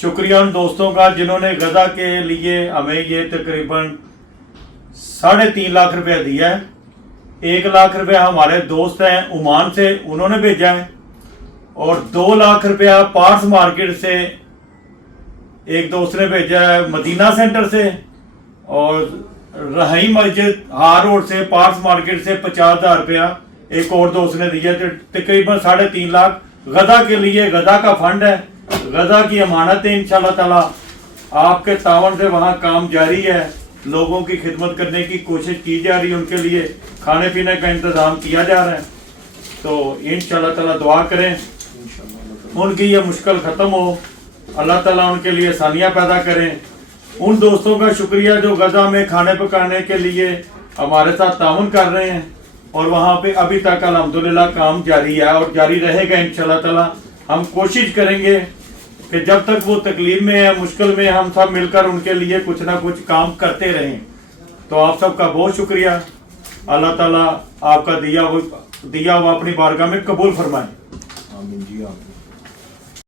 शुक्रिया उन दोस्तों का जिन्होंने गजा के लिए हमें ये तकरीबन 3.5 लाख रुपया दिया है। 1 लाख रुपया हमारे दोस्त हैं ओमान से, उन्होंने भेजा है, और 2 लाख रुपया पार्ट्स मार्केट से एक दोस्त ने भेजा है मदीना सेंटर से, और रही मस्जिद हार रोड से पार्ट्स मार्केट से 50,000 रुपया एक और दोस्त ने दिया। तो तकरीबन 3.5 लाख गजा के लिए, गजा का फंड है, गजा की अमानत है। इंशाल्लाह ताला आपके तावन से वहाँ काम जारी है, लोगों की खिदमत करने की कोशिश की जा रही है, उनके लिए खाने पीने का इंतज़ाम किया जा रहा है। तो इंशाल्लाह ताला दुआ करें उनकी ये मुश्किल ख़त्म हो, अल्लाह ताला उनके लिए आसानियाँ पैदा करें। उन दोस्तों का शुक्रिया जो गजा में खाने पकाने के लिए हमारे साथ ताउन कर रहे हैं, और वहाँ पे अभी तक अल्हम्दुलिल्लाह काम जारी है और जारी रहेगा इंशाल्लाह ताला। हम कोशिश करेंगे कि जब तक वो तकलीफ में है, मुश्किल में, हम सब मिलकर उनके लिए कुछ ना कुछ काम करते रहें। तो आप सबका बहुत शुक्रिया। अल्लाह ताला आपका दिया हुआ अपनी बारगाह में कबूल फरमाए। आमीन जी आमीन।